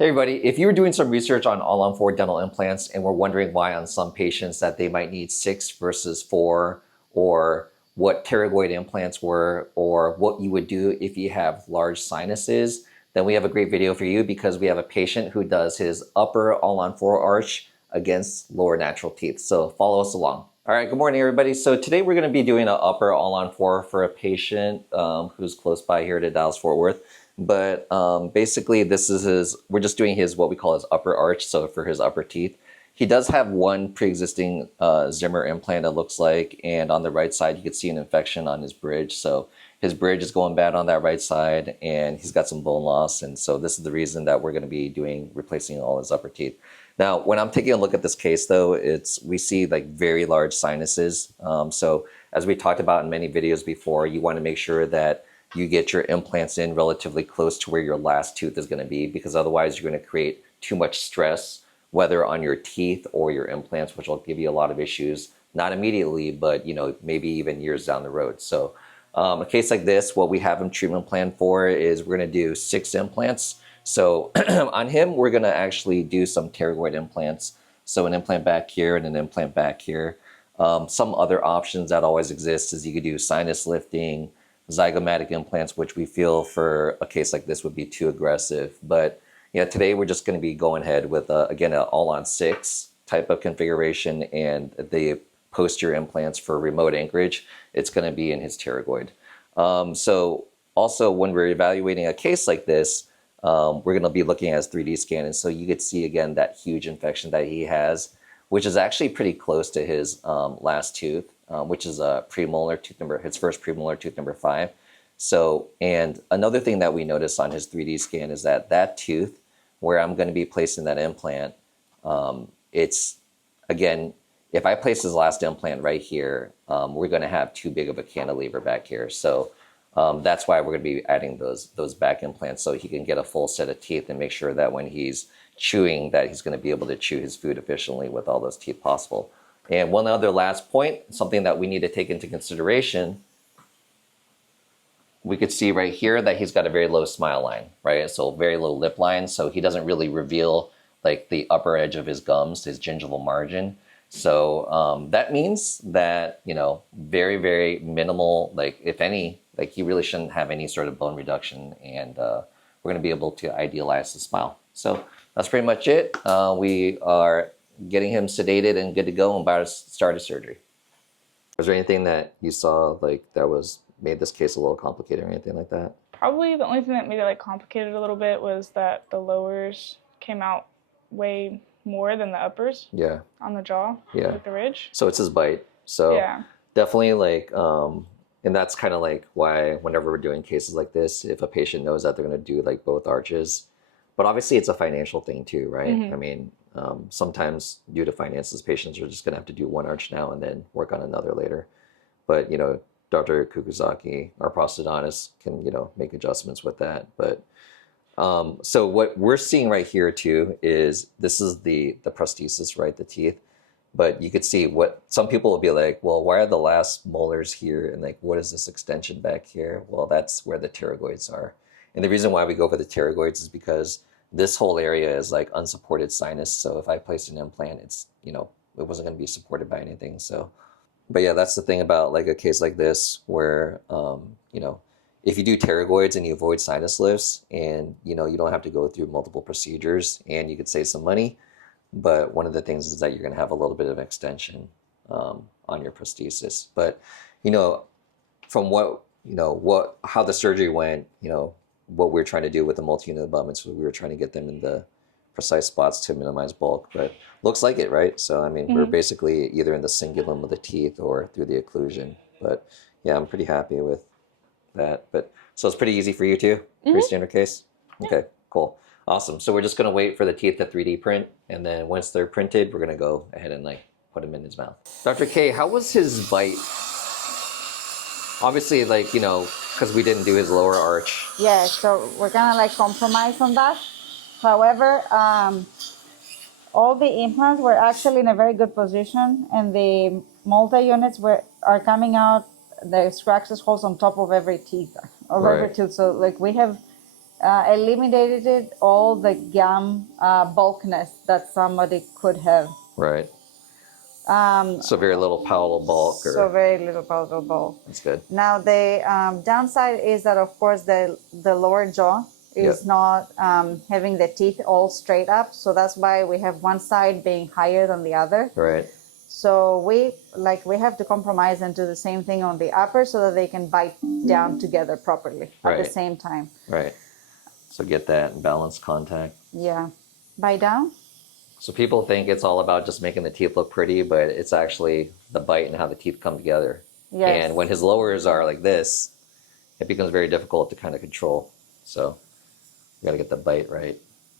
Hey everybody, if you were doing some research on all-on-4 dental implants and were wondering why on some patients that they might need 6 versus 4, or what pterygoid implants were, or what you would do if you have large sinuses, then we have a great video for you because we have a patient who does his upper all-on-4 arch against lower natural teeth. So follow us along. All right, good morning everybody. So today we're going to be doing an upper all-on-4 for a patient who's close by here to Dallas-Fort Worth. But basically we're just doing what we call his upper arch, so for his upper teeth. He does have one pre-existing Zimmer implant, it looks like, and on the right side you can see an infection on his bridge. So his bridge is going bad on that right side and he's got some bone loss, and so this is the reason that we're going to be replacing all his upper teeth. Now, when I'm taking a look at this case though, we see like very large sinuses. So as we talked about in many videos before, you want to make sure that you get your implants in relatively close to where your last tooth is going to be, because otherwise you're going to create too much stress, whether on your teeth or your implants, which will give you a lot of issues, not immediately, but maybe even years down the road. So a case like this, what we have him treatment planned for is we're going to do 6 implants. So on him, we're going to actually do some pterygoid implants. So an implant back here and an implant back here. Some other options that always exist is you could do sinus lifting, zygomatic implants, which we feel for a case like this would be too aggressive. But today we're just going to be going ahead with, again, an all-on-6 type of configuration, and the posterior implants for remote anchorage, it's going to be in his pterygoid. So also when we're evaluating a case like this, we're going to be looking at his 3D scan, and so you could see again that huge infection that he has, which is actually pretty close to his last tooth. Which is a premolar tooth number, his first premolar tooth number 5. So, and another thing that we notice on his 3D scan is that tooth where I'm going to be placing that implant, it's, again, if I place his last implant right here, we're going to have too big of a cantilever back here. So that's why we're going to be adding those back implants, so he can get a full set of teeth and make sure that when he's chewing that he's going to be able to chew his food efficiently with all those teeth possible. And one other last point, something that we need to take into consideration, we could see right here that he's got a very low smile line, right? So very low lip line, so he doesn't really reveal like the upper edge of his gums, his gingival margin. So that means that, very, very minimal, like if any, like he really shouldn't have any sort of bone reduction, and we're gonna be able to idealize the smile. So that's pretty much it. We are getting him sedated and good to go and about to start his surgery. Was there anything that you saw like that made this case a little complicated or anything like that? Probably the only thing that made it complicated a little bit was that the lowers came out way more than the uppers. Yeah. On the jaw. Yeah. With the ridge. So it's his bite. So yeah. Definitely and that's kind of like why whenever we're doing cases like this, if a patient knows that they're going to do like both arches, but obviously it's a financial thing too, right? Mm-hmm. I mean, sometimes due to finances, patients are just going to have to do one arch now and then work on another later. But, Dr. Kukuzaki, our prosthodontist, can, make adjustments with that. But so what we're seeing right here too is this is the prosthesis, right? The teeth. But you could see what some people will be like, well, why are the last molars here? And like, what is this extension back here? Well, that's where the pterygoids are. And the reason why we go for the pterygoids is because this whole area is like unsupported sinus. So if I placed an implant, it's, it wasn't going to be supported by anything. So, but yeah, that's the thing about like a case like this where, if you do pterygoids and you avoid sinus lifts and, you don't have to go through multiple procedures and you could save some money. But one of the things is that you're going to have a little bit of extension on your prosthesis. But, from how the surgery went, what we're trying to do with the multi-unit abutments, we were trying to get them in the precise spots to minimize bulk, but looks like it, right? So, I mean, mm-hmm. We're basically either in the cingulum of the teeth or through the occlusion. But yeah, I'm pretty happy with that. But so it's pretty easy for you too? Mm-hmm. Pretty standard case? Yeah. Okay, cool. Awesome. So we're just going to wait for the teeth to 3D print, and then once they're printed, we're going to go ahead and put them in his mouth. Dr. K, how was his bite? Obviously, because we didn't do his lower arch. Yeah, so we're gonna compromise on that. However, all the implants were actually in a very good position, and the multi-units are coming out, the scratches holes on top of every tooth. So we have eliminated all the gum bulkiness that somebody could have. Right. So very little palatal bulk. So very little palatal bulk. That's good. Now the downside is that, of course, the lower jaw is not having the teeth all straight up. So that's why we have one side being higher than the other. Right. So we have to compromise and do the same thing on the upper so that they can bite down together properly at the same time. Right. So get that balanced contact. Yeah. Bite down. So people think it's all about just making the teeth look pretty, but it's actually the bite and how the teeth come together. Yes. And when his lowers are like this, it becomes very difficult to kind of control. So you got to get the bite right.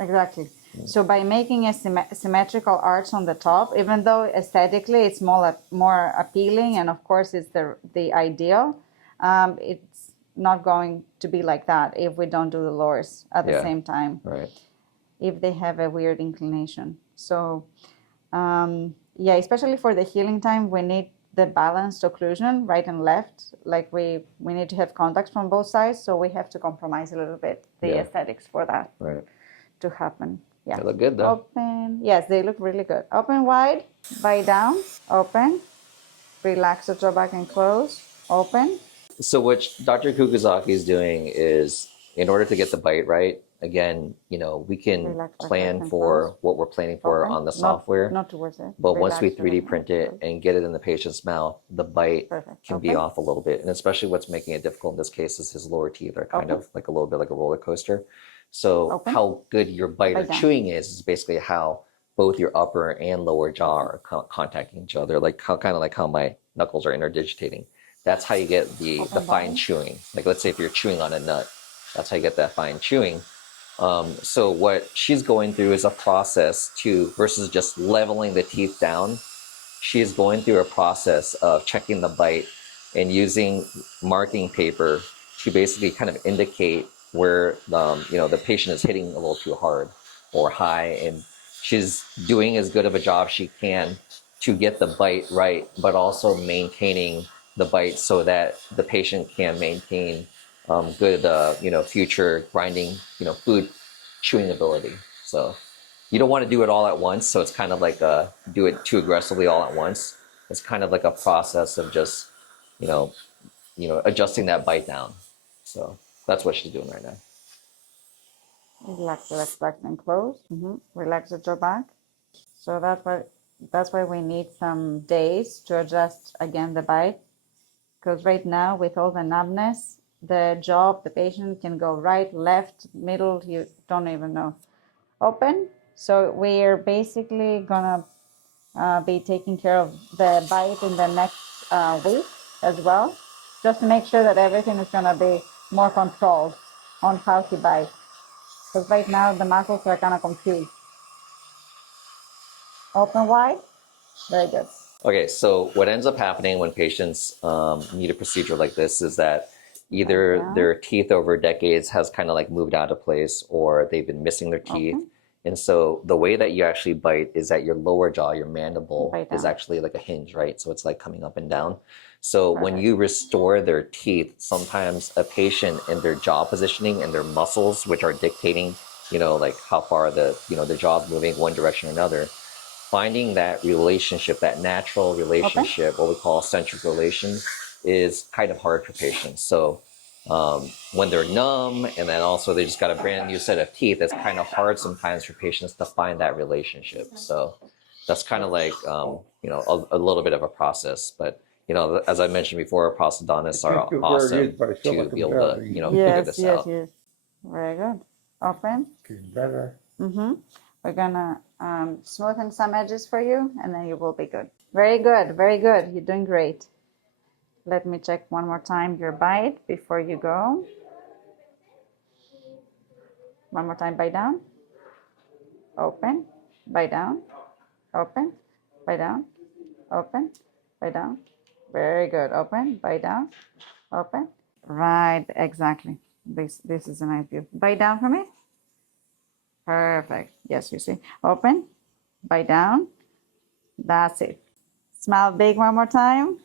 Exactly. So by making a symmetrical arch on the top, even though aesthetically it's more appealing and of course it's the ideal, it's not going to be like that if we don't do the lowers at the same time. Right. If they have a weird inclination. So especially for the healing time, we need the balanced occlusion, right and left. Like we need to have contacts from both sides, so we have to compromise a little bit the aesthetics for that to happen. Yeah. They look good though. Open. Yes, they look really good. Open wide, bite down, open, relax the jaw back and close, open. So what Dr. Kukuzaki is doing is, in order to get the bite right, again, we can Relax back plan and for close. what we're planning for Open. on the software. Not towards it. But once we Relax 3D back print and it close. and get it in the patient's mouth, the bite Perfect. can be off a little bit. And especially what's making it difficult in this case is his lower teeth are kind of like a little bit like a roller coaster. So how good your bite or chewing is basically how both your upper and lower jaw are contacting each other, like kind of like how my knuckles are interdigitating. That's how you get the fine chewing. Like let's say if you're chewing on a nut, that's how you get that fine chewing. So what she's going through is a process versus just leveling the teeth down. She is going through a process of checking the bite and using marking paper to basically kind of indicate where the patient is hitting a little too hard or high, and she's doing as good of a job she can to get the bite right, but also maintaining the bite so that the patient can maintain good future grinding food chewing ability. So you don't want to do it all at once, so it's kind of like do it too aggressively all at once. It's kind of like a process of just adjusting that bite down. So that's what she's doing right now. Relax and close. Relax the jaw back. So that's why we need some days to adjust again the bite. Because right now, with all the numbness, the jaw of the patient can go right, left, middle, you don't even know. Open. So we're basically gonna be taking care of the bite in the next week as well, just to make sure that everything is gonna be more controlled on how he bites. Because right now the muscles are kind of confused. Open wide. Very good. Okay, so what ends up happening when patients need a procedure like this is that either their teeth over decades has kind of like moved out of place, or they've been missing their teeth. And so the way that you actually bite is that your lower jaw, your mandible, is actually like a hinge, right? So it's like coming up and down. So when you restore their teeth, sometimes a patient in their jaw positioning and their muscles, which are dictating, like how far the jaw is moving one direction or another, finding that relationship, that natural relationship, what we call centric relation, is kind of hard for patients. So when they're numb and then also they just got a brand new set of teeth, it's kind of hard sometimes for patients to find that relationship. So that's kind of like, a little bit of a process. But, as I mentioned before, prosthodontists are awesome to be able to, figure this out. Yes. Very good. Open. Better. We're gonna smoothen some edges for you, and then you will be good. Very good. Very good. You're doing great. Let me check one more time your bite before you go. One more time, bite down. Open. Bite down. Open. Bite down. Open. Bite down. Very good. Open. Bite down. Open. Right. Exactly. This is a nice view. Bite down for me. Perfect. Yes, you see. Open. Bite down. That's it. Smile big one more time.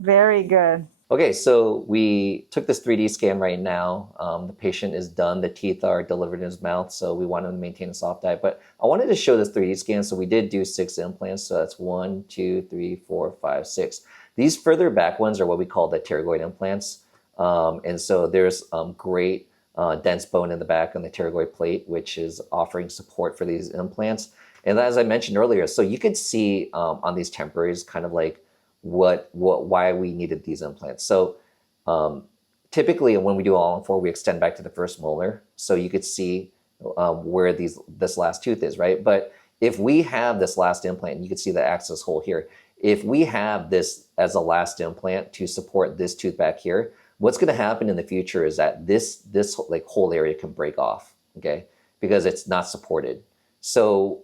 Very good. Okay, so we took this 3D scan right now. The patient is done. The teeth are delivered in his mouth, so we want to maintain a soft diet. But I wanted to show this 3D scan. So we did do 6 implants. So that's 1, 2, 3, 4, 5, 6. These further back ones are what we call the pterygoid implants. And so there's great dense bone in the back on the pterygoid plate, which is offering support for these implants. And as I mentioned earlier, so you could see on these temporaries kind of like why we needed these implants. So typically when we do all-on-4, we extend back to the first molar, so you could see where this last tooth is, right? But if we have this last implant, and you can see the access hole here, if we have this as a last implant to support this tooth back here, what's going to happen in the future is that this like whole area can break off, okay, because it's not supported. So,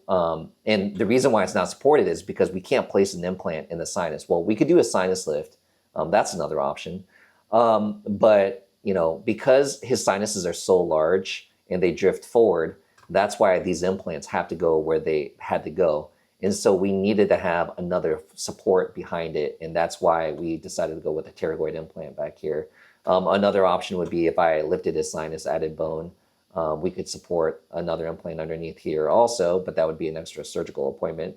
and the reason why it's not supported is because we can't place an implant in the sinus. Well, we could do a sinus lift. That's another option. But, you know, because his sinuses are so large and they drift forward, that's why these implants have to go where they had to go. And so we needed to have another support behind it. And that's why we decided to go with a pterygoid implant back here. Another option would be if I lifted his sinus, added bone, we could support another implant underneath here also, but that would be an extra surgical appointment,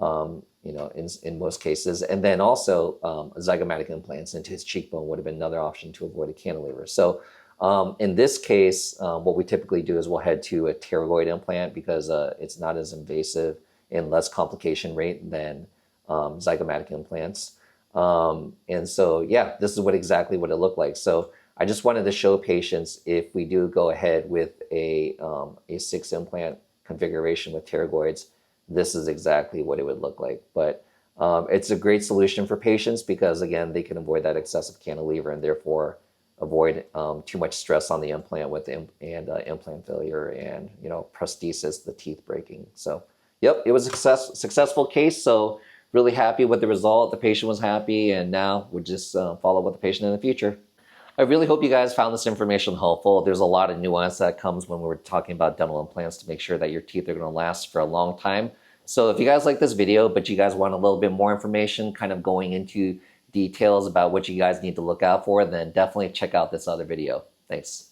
you know, in most cases. And then also zygomatic implants into his cheekbone would have been another option to avoid a cantilever. So in this case, what we typically do is we'll head to a pterygoid implant because it's not as invasive and less complication rate than zygomatic implants. And so, yeah, this is exactly what it looked like. So I just wanted to show patients if we do go ahead with a 6 implant configuration with pterygoids, this is exactly what it would look like. But it's a great solution for patients because, again, they can avoid that excessive cantilever and therefore avoid too much stress on the implant with implant failure and, you know, prosthesis, the teeth breaking. So, yep, it was a successful case. So really happy with the result. The patient was happy, and now we'll just follow up with the patient in the future. I really hope you guys found this information helpful. There's a lot of nuance that comes when we're talking about dental implants to make sure that your teeth are going to last for a long time. So if you guys like this video, but you guys want a little bit more information, kind of going into details about what you guys need to look out for, then definitely check out this other video. Thanks.